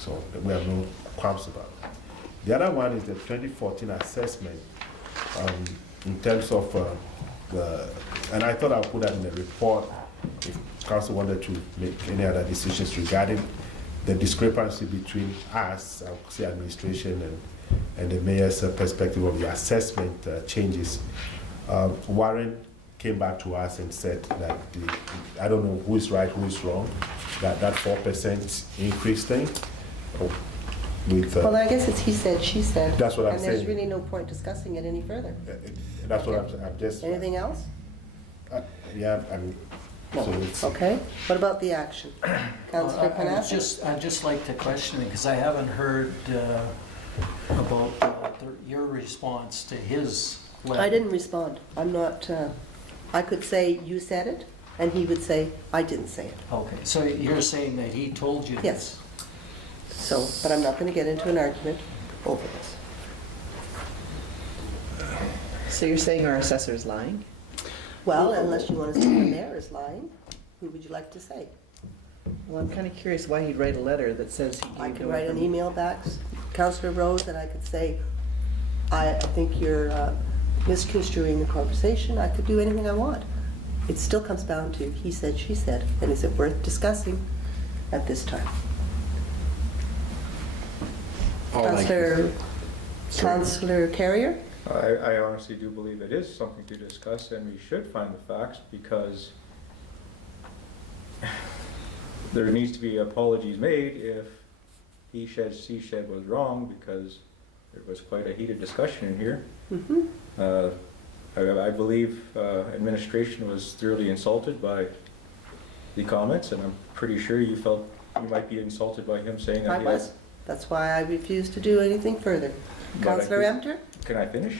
So we have no qualms about it. The other one is the 2014 assessment in terms of and I thought I'll put that in the report if council wanted to make any other decisions regarding the discrepancy between us, I would say administration, and the mayor's perspective of the assessment changes. Warren came back to us and said that I don't know who is right, who is wrong, that 4% increase thing. Well, I guess it's he said, she said. That's what I'm and saying. there's really no point discussing it any further. That's what I'm just. Anything else? Yeah, I mean, so it's. Okay. What about the action? Councillor Panassa? I'd just like to question it, because I haven't heard about your response to his letter. I didn't respond. I'm not, I could say you said it, and he would say I didn't say it. Okay, so you're saying that he told you this? Yes. So, but I'm not going to get into an argument over this. So you're saying our assessor's lying? Well, unless you want to say the mayor is lying, who would you like to say? Well, I'm kind of curious why he'd write a letter that says he gave I could no write an information. email back, Councillor Rose, and I could say, I think you're misconstruing the conversation. I could do anything I want. It still comes down to he said, she said, and is it worth discussing at this time? Councillor Carrier? I honestly do believe it is something to discuss, and we should find the facts, because there needs to be apologies made if he said, she said was wrong, because there was quite a heated discussion in here. Mm-hmm. I believe administration was thoroughly insulted by the comments, and I'm pretty sure you felt you might be insulted by him saying that. I was. That's why I refused to do anything further. Councillor Emter? Can I finish?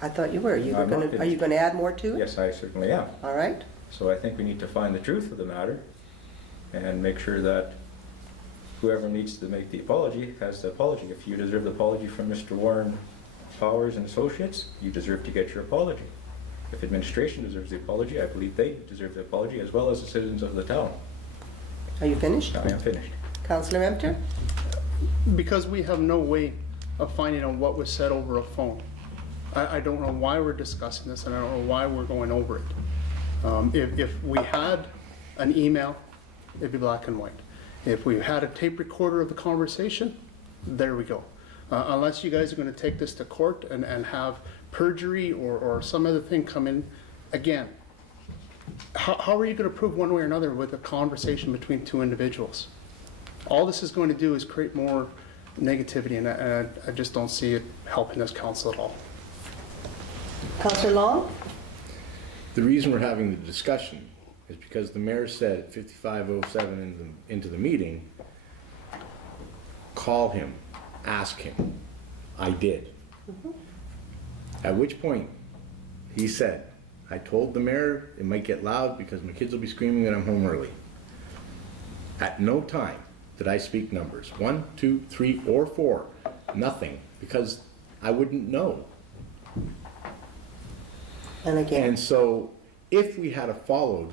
I thought you were. You were I'm not going to. Are finished. you going to add more to it? Yes, I certainly am. All right. So I think we need to find the truth of the matter and make sure that whoever needs to make the apology has the apology. If you deserve the apology from Mr. Warren Powers and Associates, you deserve to get your apology. If administration deserves the apology, I believe they deserve the apology, as well as the citizens of the town. Are you finished? I am finished. Councillor Emter? Because we have no way of finding out what was said over a phone. I don't know why we're discussing this, and I don't know why we're going over it. If we had an email, it'd be black and white. If we had a tape recorder of the conversation, there we go. Unless you guys are going to take this to court and have perjury or some other thing come in, again, how are you going to prove one way or another with a conversation between two individuals? All this is going to do is create more negativity, and I just don't see it helping this council at all. Councillor Long? The reason we're having the discussion is because the mayor said 5507 into the meeting, call him, ask him. I did. Mm-hmm. At which point he said, I told the mayor it might get loud because my kids will be screaming that I'm home early. At no time did I speak numbers, 1, 2, 3, or 4, nothing, because I wouldn't know. And again. And so if we had followed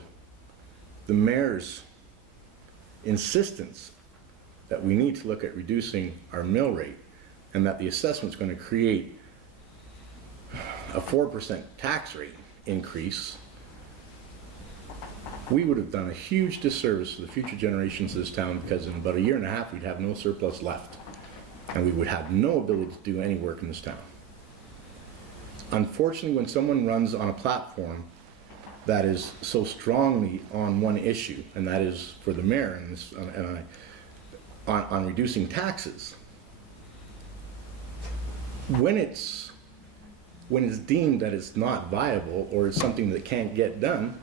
the mayor's insistence that we need to look at reducing our mill rate, and that the assessment's going to create a 4% tax rate increase, we would have done a huge disservice to the future generations of this town, because in about a year and a half we'd have no surplus left, and we would have no ability to do any work in this town. Unfortunately, when someone runs on a platform that is so strongly on one issue, and that is for the mayor and this, on reducing taxes, when it's deemed that it's not viable or it's something that can't get done,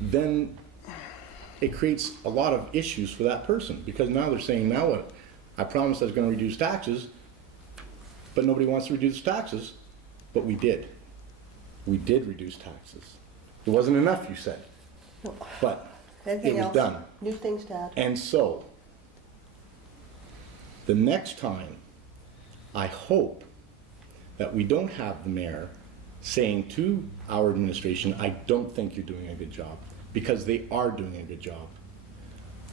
then it creates a lot of issues for that person, because now they're saying, now what? I promised I was going to reduce taxes, but nobody wants to reduce taxes, but we did. We did reduce taxes. It wasn't enough, you said, but Anything it was else? done. New things to add? And so, the next time, I hope that we don't have the mayor saying to our administration, I don't think you're doing a good job, because they are doing a good job.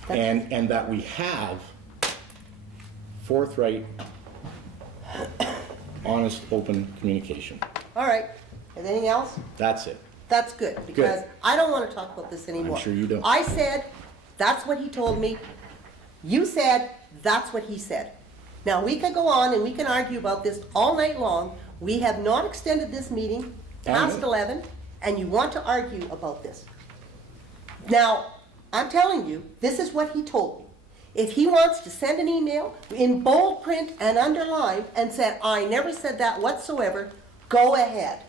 and that we have forthright, honest, open communication. All right, anything else? That's it. That's good, because I don't want to talk about this anymore. I'm sure you don't. I said, that's what he told me. You said, that's what he said. Now, we could go on and we can argue about this all night long. We have not extended this meeting past 11, and you want to argue about this. Now, I'm telling you, this is what he told me. If he wants to send an email in bold print and underlined and said, I never said that whatsoever, go ahead.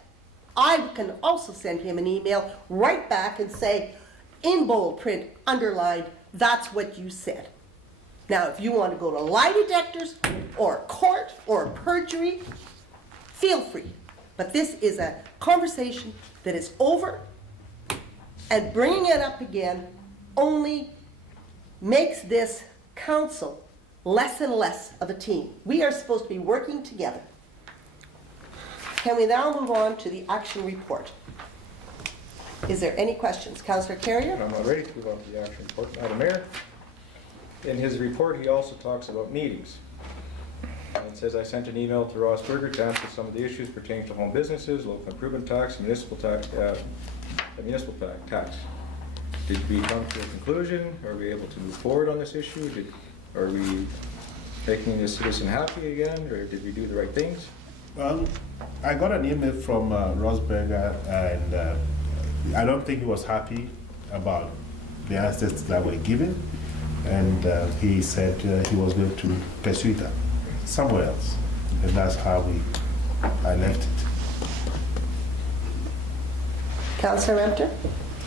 I can also send him an email right back and say, in bold print, underlined, that's what you said. Now, if you want to go to lie detectors or court or perjury, feel free. But this is a conversation that is over, and bringing it up again only makes this council less and less of a team. We are supposed to be working together. Can we now move on to the action report? Is there any questions? Councillor Carrier? I'm not ready to move on to the action report. Madam Mayor, in his report, he also talks about meetings. And it says, I sent an email to Ross Berger to answer some of the issues pertaining to home businesses, local improvement tax, municipal tax. Did we come to a conclusion? Are we able to move forward on this issue? Are we making this citizen happy again, or did we do the right things? Well, I got an email from Rosberger, and I don't think he was happy about the answers that were given, and he said he was going to pursue it somewhere else, and that's how I left it. Councillor Rempter?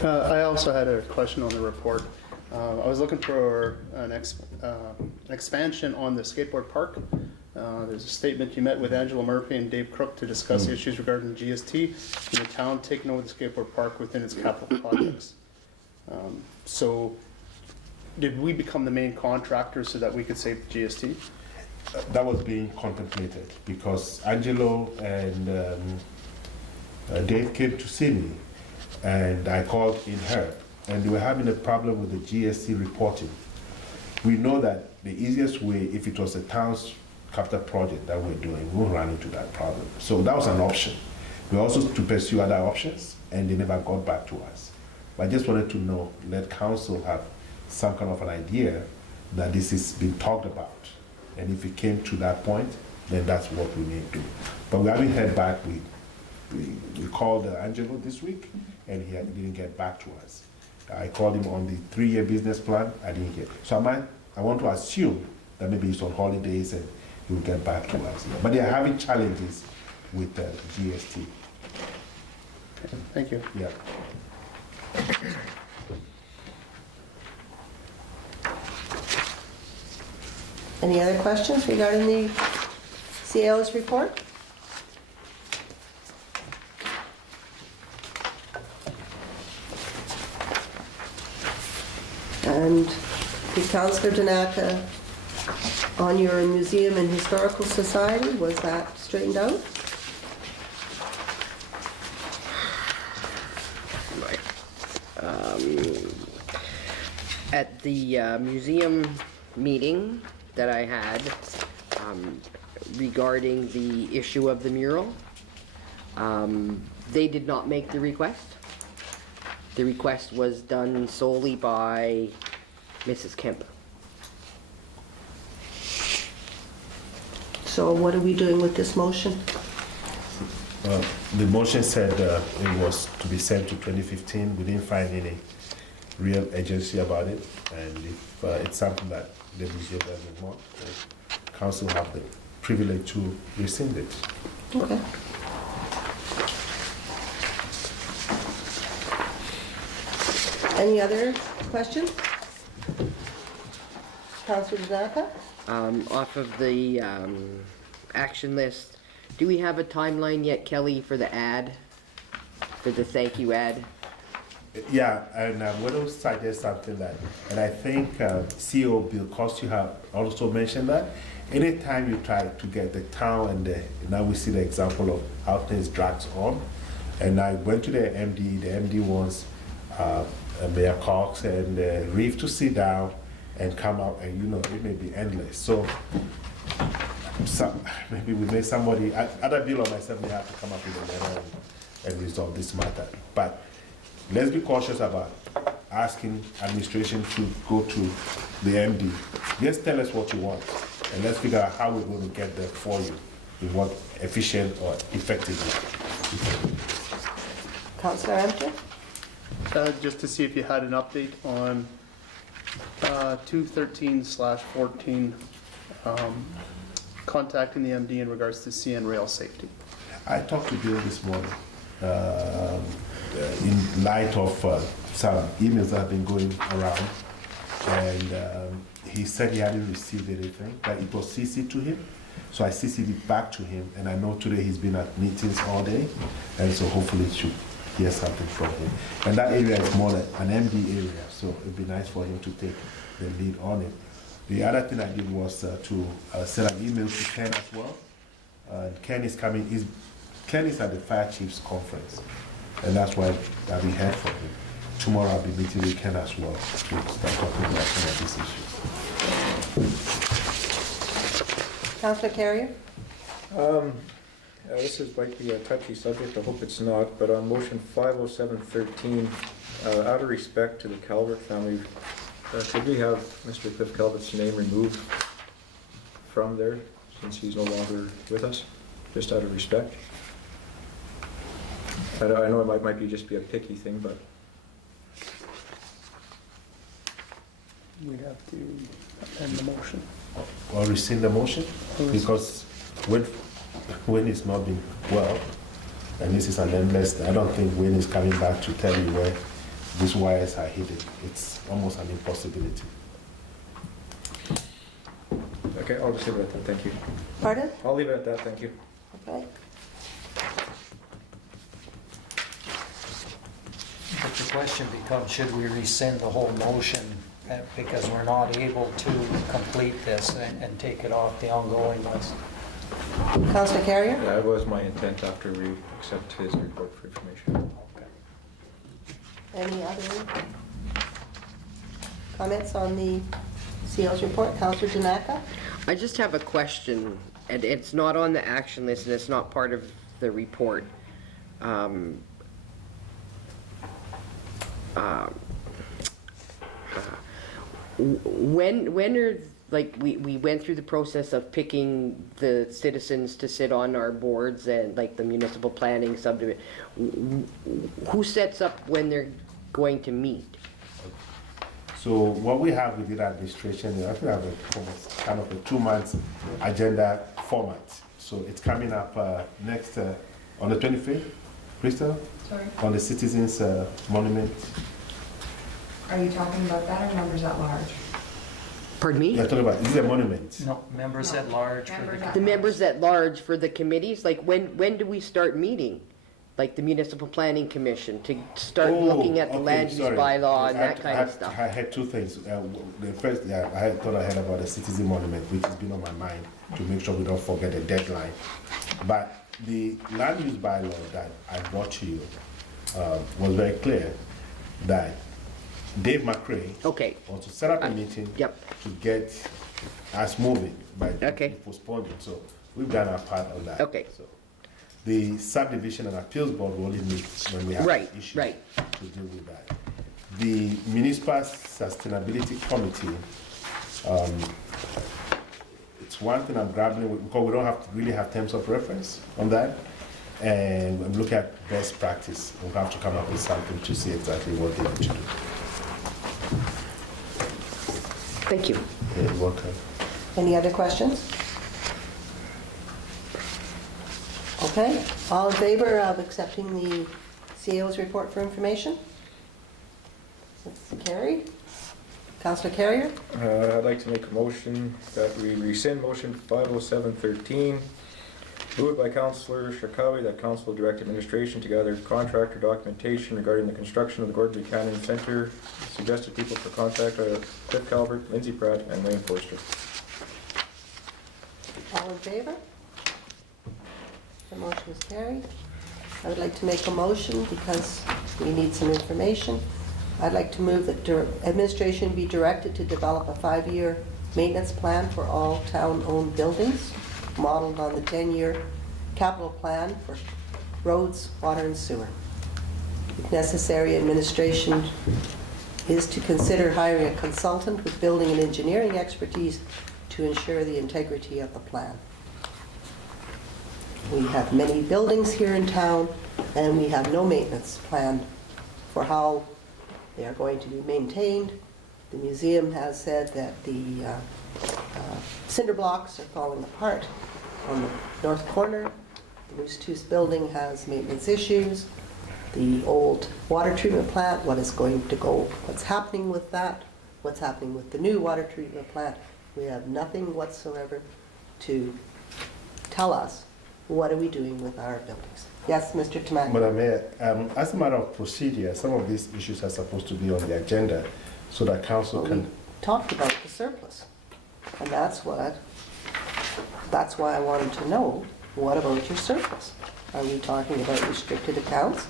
I also had a question on the report. I was looking for an expansion on the skateboard park. There's a statement, you met with Angela Murphy and Dave Crook to discuss issues regarding GST and the town taking over the skateboard park within its capital projects. So did we become the main contractor so that we could save GST? That was being contemplated because Angelo and Dave came to see me, and I called in help, and they were having a problem with the GST reporting. We know that the easiest way, if it was a town's capital project that we're doing, we'll run into that problem. So that was an option. We also to pursue other options, and they never got back to us. But I just wanted to know, let council have some kind of an idea that this is being talked about. And if it came to that point, then that's what we need to do. But we haven't heard back. We called Angelo this week, and he didn't get back to us. I called him on the 3-year business plan. I didn't get. So I want to assume that maybe he's on holidays and he will get back to us. But they are having challenges with GST. Thank you. Yeah. Any other questions regarding the CAO's report? And the Councillor Donaka, on your Museum and Historical Society, was that straightened out? At the museum meeting that I had regarding the issue of the mural, they did not make the request. The request was done solely by Mrs. Kemp. So what are we doing with this motion? The motion said it was to be sent to 2015. We didn't find any real urgency about it, and if it's something that the museum doesn't want, the council have the privilege to rescind it. Okay. Any other questions? Councillor Donaka? Off of the action list, do we have a timeline yet, Kelly, for the ad? For the thank you ad? Yeah, and I'm going to suggest something that, and I think CEO Bill Costu have also mentioned that anytime you try to get the town, and now we see the example of how things drags on, and I went to the MD wants Mayor Cox and Reeve to sit down and come out, and it may be endless. So maybe we make somebody, either Bill or myself, may have to come up with a letter and resolve this matter. But let's be cautious about asking administration to go to the MD. Just tell us what you want, and let's figure out how we're going to get there for you in what efficient or effectively. Councillor Emter? Just to see if you had an update on 213/14, contacting the MD in regards to CN rail safety. I talked to Bill this morning in light of some emails that have been going around, and he said he hadn't received anything, that it was CC'd to him. So I CC'd it back to him, and I know today he's been at meetings all day, and so hopefully he should hear something from him. And that area is more like an MD area, so it'd be nice for him to take the lead on it. The other thing I did was to send an email to Ken as well. Ken is coming. Ken is at the Fire Chiefs Conference, and that's why I've been heard from him. Tomorrow I'll be meeting with Ken as well to start talking about some of these issues. Councillor Carrier? This might be a touchy subject, I hope it's not, but on motion 50713, out of respect to the Calvert family, could we have Mr. Cliff Calvert's name removed from there since he's no longer with us, just out of respect? I know it might be just be a picky thing, but We'd have to amend the motion. Or rescind the motion, because when it's not been well, and this is an endless, I don't think Wayne is coming back to tell you where these wires are hidden. It's almost an impossibility. okay, I'll just leave it at that, thank you. Pardon? I'll leave it at that, thank you. Okay. But the question becomes, should we rescind the whole motion because we're not able to complete this and take it off the ongoing list? Councillor Carrier? That was my intent after we accept his report for information. Any other comments on the CL's report? Councillor Janaka? I just have a question, and it's not on the action list, and it's not part of the report. When are, like, we went through the process of picking the citizens to sit on our boards and like the municipal planning subdivision. Who sets up when they're going to meet? So what we have within administration, I think we have a kind of a 2 months agenda format. So it's coming up next on the 25th, Crystal? Sorry, On the Citizens Monument. are you talking about that or members at large? Pardon me? You're talking about, is it a monument? No, members at large for Members the... at The members at large for the committees, like when do we start meeting? Like the Municipal Planning Commission, to start looking at the okay, land use sorry. bylaw and that I kind of stuff? I had two things. The first, I thought I heard about the Citizen Monument, which has been on my mind to make sure we don't forget the deadline. But the land use bylaw that I brought to you was very clear that Dave McCray Okay, wants to set up a meeting yep. to get us moving by Okay. postponing. So we've done our part on that. Okay. So the subdivision and appeals board will only meet when we have Right, issues right. to deal with that. The municipal sustainability committee, it's one thing I'm grappling with because we don't have to really have terms of reference on that. And I'm looking at best practice. We'll have to come up with something to see exactly what they want to do. Thank you. You're welcome. Any other questions? Okay, all in favor of accepting the CAO's report for information? That's carried. Councillor Carrier? I'd like to make a motion that we rescind motion 50713, moved by Councillor Shakawi that Council direct administration to gather contractor documentation regarding the construction of the Gordon Buchanan Center. Suggested people for contact are Cliff Calvert, Lindsay Pratt, and Wayne Forster. All in favor? The motion is carried. I would like to make a motion because we need some information I'd like to move that administration be directed to develop a 5-year maintenance plan for all town-owned buildings, modeled on the 10-year capital plan for roads, water, and sewer. If necessary, administration is to consider hiring a consultant with building and engineering expertise to ensure the integrity of the plan. We have many buildings here in town, and we have no maintenance plan for how they are going to be maintained. The museum has said that the cinder blocks are falling apart on the north corner. The Moose Tooth building has maintenance issues. The old water treatment plant, what is going to go, what's happening with that, what's happening with the new water treatment plant. We have nothing whatsoever to tell us what are we doing with our buildings. Yes, Mr. Tamaki? Madam Mayor, as a matter of procedure, some of these issues are supposed to be on the agenda so that council Well, can... we talked about the surplus, and that's why I wanted to know, what about your surplus? Are we talking about restricted accounts?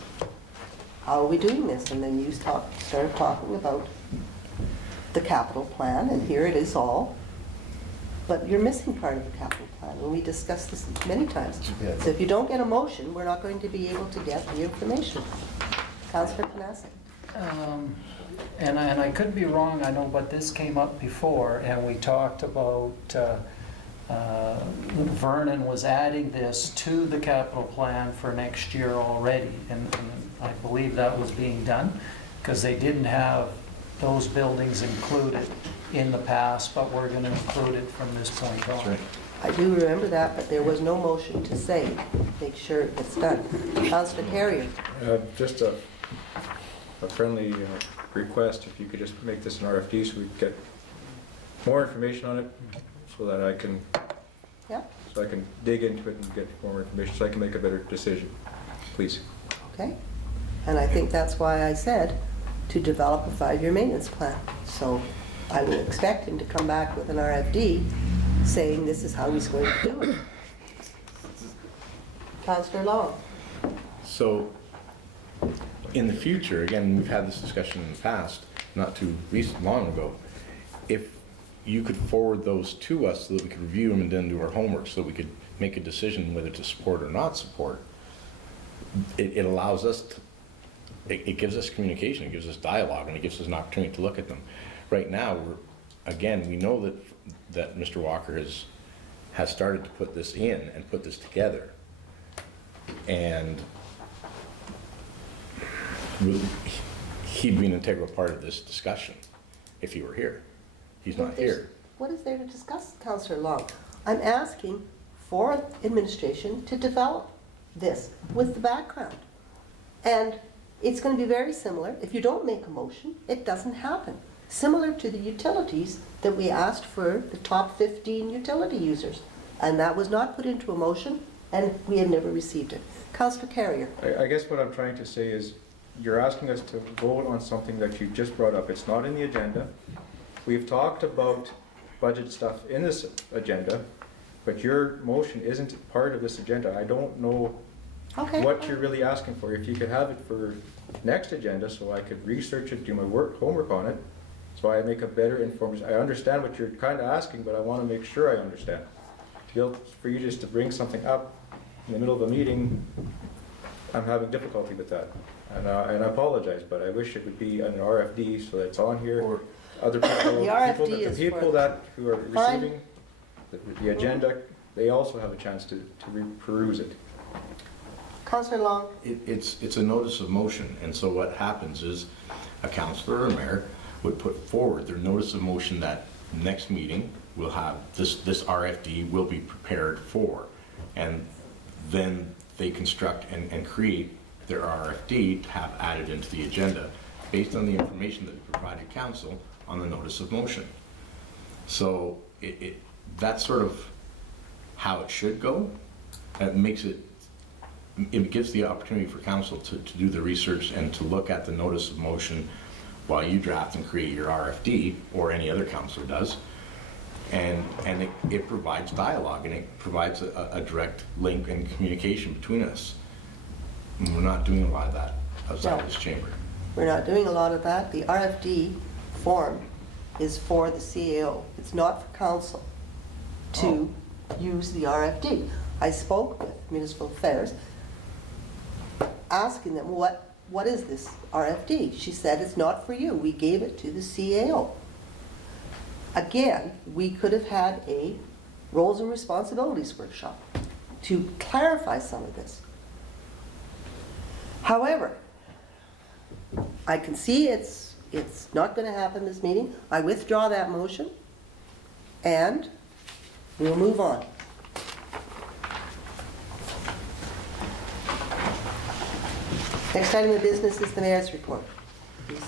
How are we doing this? And then you started talking about the capital plan, and here it is all. But you're missing part of the capital plan, and we discussed this many times. Yeah. So if you don't get a motion, we're not going to be able to get the information. Councillor Panasic. And I could be wrong, I know, but this came up before, and we talked about Vernon was adding this to the capital plan for next year already, and I believe that was being done, because they didn't have those buildings included in the past, but we're going to include it from this point on. That's right. I do remember that, but there was no motion to say, make sure it's done. Councillor Carrier. Just a friendly request, if you could just make this an RFD so we can get more information on it, so that I can dig into it and get more information, so I can make a better decision, please. Okay, and I think that's why I said to develop a 5-year maintenance plan. So I will expect him to come back with an RFD saying this is how he's going to do it. Councillor Long. So, in the future, again, we've had this discussion in the past, not too long ago, if you could forward those to us so that we could review them and then do our homework so that we could make a decision whether to support or not support, it allows us to, it gives us communication, it gives us dialogue, and it gives us an opportunity to look at them. Right now, we know that Mr. Walker has started to put this in and put this together, and he'd be an integral part of this discussion if he were here. He's not here. What is there to discuss, Councillor Long? I'm asking for administration to develop this with the background. And it's going to be very similar. If you don't make a motion, it doesn't happen. Similar to the utilities that we asked for the top 15 utility users. And that was not put into a motion, and we have never received it. Councillor Carrier. I guess what I'm trying to say is, you're asking us to vote on something that you just brought up. It's not in the agenda. We've talked about budget stuff in this agenda, but your motion isn't part of this agenda. I don't know what you're really asking for. If you could have it for next agenda so I could research it, do my homework on it, so I make a better informed. I understand what you're kind of asking, but I want to make sure I understand. For you just to bring something up in the middle of a meeting, I'm having difficulty with that. And I apologize, but I wish it would be an RFD so that it's on here. Or other people, The RFD is people who are receiving the agenda, they also have a chance to peruse it. Councillor Long. It's a notice of motion, and so what happens is a councillor or a mayor would put forward their notice of motion that next meeting will have this RFD will be prepared for, and then they construct and create their RFD to have added into the agenda based on the information that we provided council on the notice of motion. So that's sort of how it should go. It makes it gives the opportunity for council to do the research and to look at the notice of motion while you draft and create your RFD, or any other councilor does. And it provides dialogue, and it provides a direct link and communication between us. And we're not doing a lot of that outside of this chamber. We're not doing a lot of that. The RFD form is for the CAO. It's not for council to use the RFD. I spoke with Municipal Affairs, asking them, what is this RFD? She said, it's not for you. We gave it to the CAO. Again, we could have had a roles and responsibilities workshop to clarify some of this. However, I can see it's not going to happen this meeting. I withdraw that motion, and we'll move on. Next item of business is the mayor's report.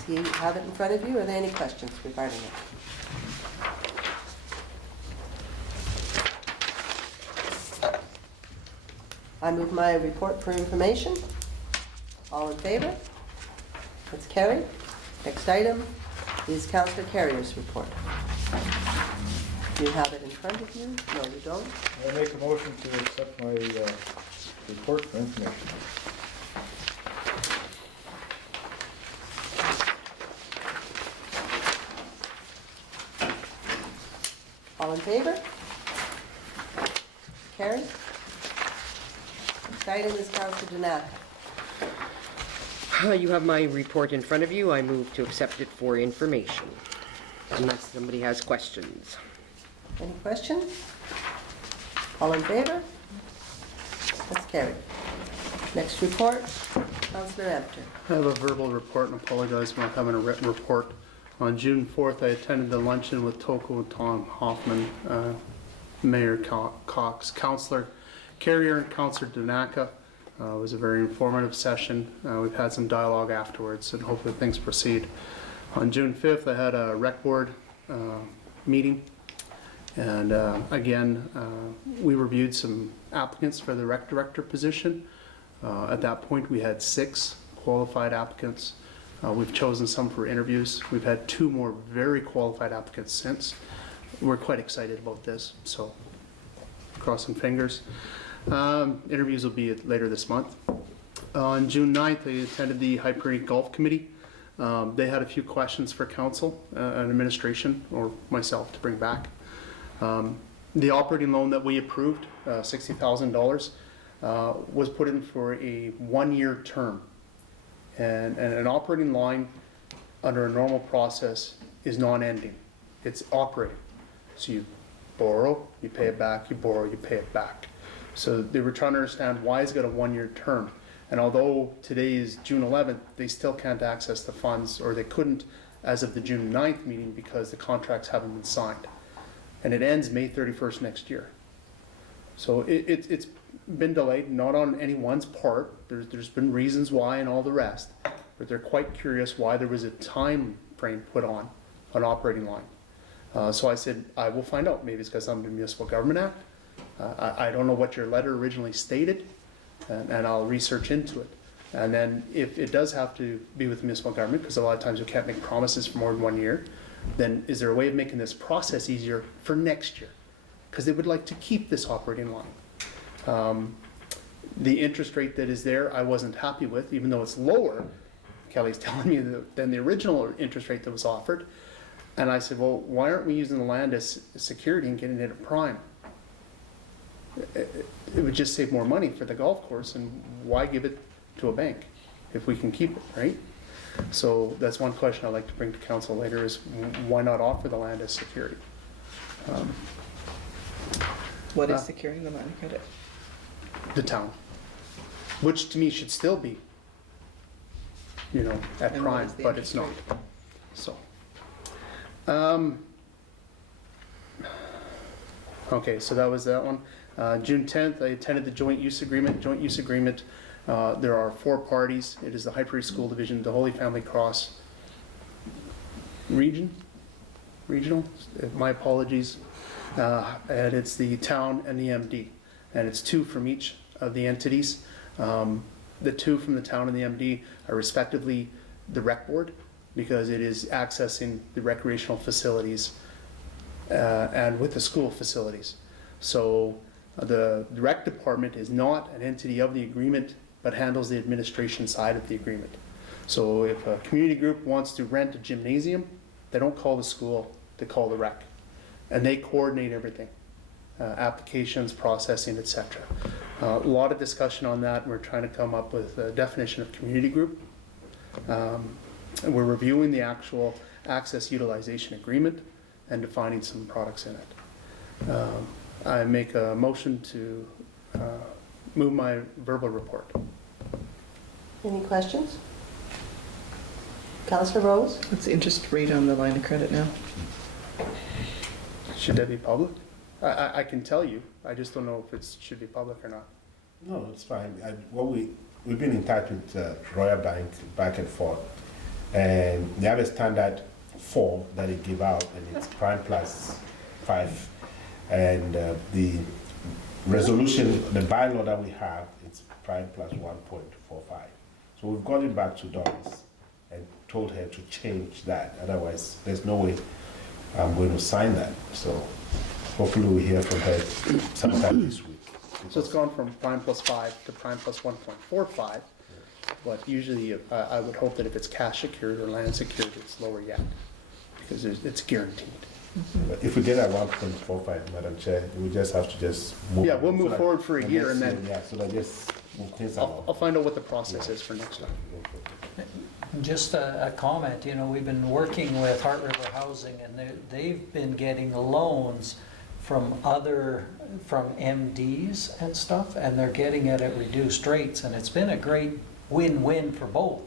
You have it in front of you. Are there any questions regarding it? I move my report for information. All in favor? That's carried. Next item is Councillor Carrier's report. You have it in front of you? No, you don't. I make a motion to accept my report for information. All in favor? Carried. Next item is Councillor Donaka. You have my report in front of you. I move to accept it for information, unless somebody has questions. Any questions? All in favor? That's carried. Next report, Councillor Empton. I have a verbal report and apologize for not having a written report. On June 4th, I attended the luncheon with Toko Tom Hoffman, Mayor Cox, Councillor Carrier, and Councillor Donaka. It was a very informative session. We've had some dialogue afterwards, and hopefully things proceed. On June 5th, I had a rec board meeting, and again, we reviewed some applicants for the rec director position. At that point, we had 6 qualified applicants. We've chosen some for interviews. We've had 2 more very qualified applicants since. We're quite excited about this, so crossing fingers. Interviews will be later this month. On June 9th, I attended the High Prairie Golf Committee. They had a few questions for council and administration, or myself, to bring back. The operating loan that we approved, $60,000, was put in for a 1-year term. And an operating line under a normal process is non-ending. It's operating. So you borrow, you pay it back, you borrow, you pay it back. So they were trying to understand why it's got a 1-year term. And although today is June 11th, they still can't access the funds, or they couldn't as of the June 9th meeting because the contracts haven't been signed. And it ends May 31st next year. So it's been delayed, not on anyone's part. There's been reasons why and all the rest, but they're quite curious why there was a time frame put on an operating line. So I said, I will find out. Maybe it's because I'm the Municipal Government Act. I don't know what your letter originally stated, and I'll research into it. And then if it does have to be with the municipal government, because a lot of times we can't make promises for more than 1 year, then is there a way of making this process easier for next year? Because they would like to keep this operating line. The interest rate that is there, I wasn't happy with, even though it's lower. Kelly's telling me than the original interest rate that was offered. And I said, well, why aren't we using the land as security and getting it at prime? It would just save more money for the golf course, and why give it to a bank if we can keep it, right? So that's one question I'd like to bring to council later, is why not offer the land as security? What is securing the line of credit? The town, which to me should still be, at And what prime, is the but it's not. interest So, okay, so that was that one. June 10th, I attended the joint use agreement. Joint use agreement, there are 4 parties. It is the High Prairie School Division, the Holy Family Cross regional, my apologies, and it's the town and the MD, and it's 2 from each of the entities. The 2 from the town and the MD are respectively the rec board, because it is accessing the recreational facilities and with the school facilities. So the rec department is not an entity of the agreement, but handles the administration side of the agreement. So if a community group wants to rent a gymnasium, they don't call the school, they call the rec. And they coordinate everything, applications, processing, et cetera. A lot of discussion on that. We're trying to come up with a definition of community group. And we're reviewing the actual access utilization agreement and defining some products in it. I make a motion to move my verbal report. Any questions? Councillor Rose? What's the interest rate on the line of credit now? Should that be public? I can tell you, I just don't know if it should be public or not. No, it's fine. We've been in touch with Royal Bank back and forth, and they have a standard form that they give out, and it's prime plus 5. And the resolution, the bylaw that we have, it's prime plus 1.45. So we've gone it back to Doris and told her to change that. Otherwise, there's no way I'm going to sign that. So hopefully we'll hear from her sometime this week. So it's gone from prime plus 5 to prime plus 1.45, but usually I would hope that if it's cash secured or land secured, it's lower yet, because it's guaranteed. But if we get at 1.45, Madam Chair, we just have to just move. Yeah, we'll move so that forward for a the year next and then year, yeah, so that just move things I'll along. find out what the process is for next time. And just a comment, you know, we've been working with Heart River Housing, and they've been getting loans from MDs and stuff, and they're getting it at reduced rates, and it's been a great win-win for both.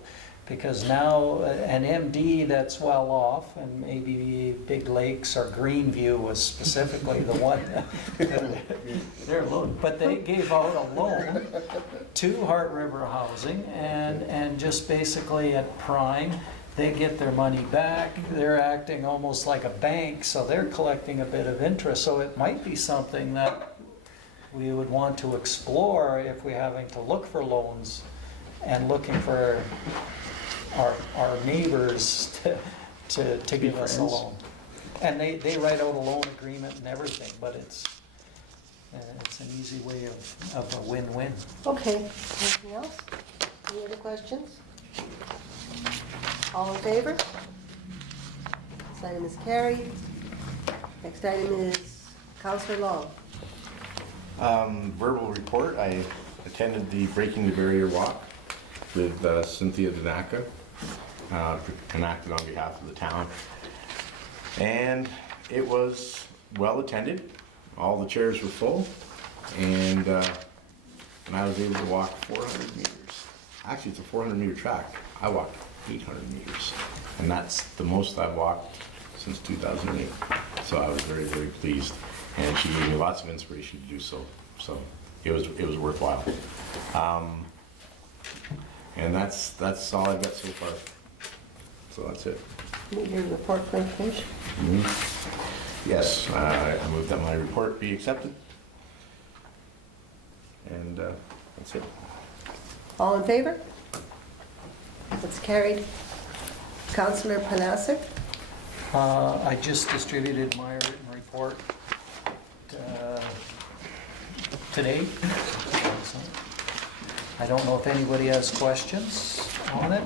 Because now an MD that's well off, and maybe Big Lakes or Greenview was specifically the one, their loan, but they gave out a loan to Heart River Housing, and just basically at prime, they get their money back. They're acting almost like a bank, so they're collecting a bit of interest. So it might be something that we would want to explore if we're having to look for loans and looking for our neighbors to give us a loan. And they write out a loan agreement and everything, but it's an easy way of a win-win. Okay, anything else? Any other questions? All in favor? This item is carried. Next item is Councillor Long. Verbal report, I attended the Breaking the Barrier Walk with Cynthia Danaka, enacted on behalf of the town. And it was well attended. All the chairs were full, and I was able to walk 400 meters. Actually, it's a 400-meter track. I walked 800 meters, and that's the most I've walked since 2008. So I was very, very pleased, and she gave me lots of inspiration to do so. So it was worthwhile. And that's all I've got so far. So that's it. Need your report for information. Yes, I move that my report be accepted. And that's it. All in favor? That's carried. Councillor Panasic. I just distributed my written report today. I don't know if anybody has questions on it,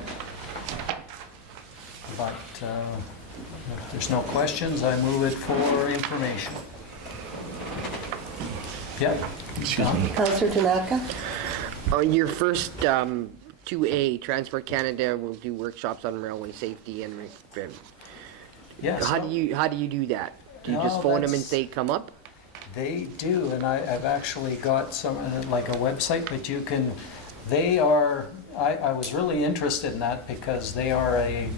but if there's no questions, I move it for information. Yeah. Excuse me. Councillor Tanaka. On your first 2A, Transport Canada will do workshops on railway safety and Yes. how do you do that? Do you No, just phone them and that's- say come up? They do, and I've actually got some, like a website, but you can, they are, I was really interested in that because they are a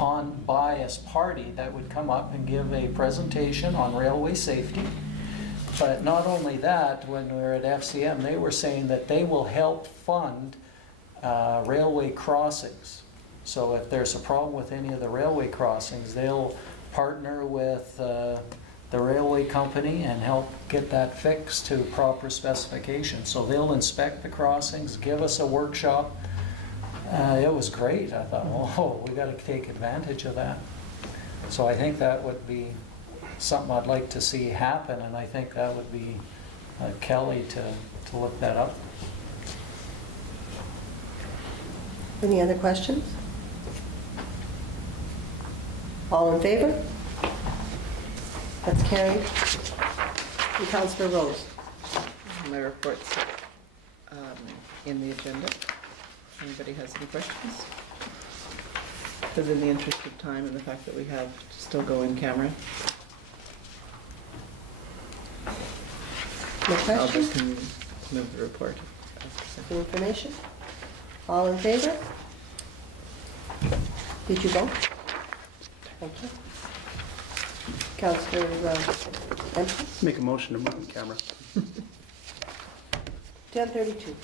unbiased party that would come up and give a presentation on railway safety. But not only that, when we were at FCM, they were saying that they will help fund railway crossings. So if there's a problem with any of the railway crossings, they'll partner with the railway company and help get that fixed to proper specifications. So they'll inspect the crossings, give us a workshop. It was great. I thought, oh, we got to take advantage of that. So I think that would be something I'd like to see happen, and I think that would be Kelly to look that up. Any other questions? All in favor? That's carried. And Councillor Rose. My report's in the agenda. Anybody has any questions? Because in the interest of time and the fact that we have to still go in camera, No I'll questions? just move the report. The information? All in favor? Did you vote? Thank you. Councillor Emsley? Make a motion to move in camera. 10:32.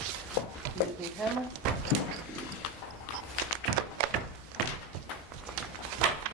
Moving camera.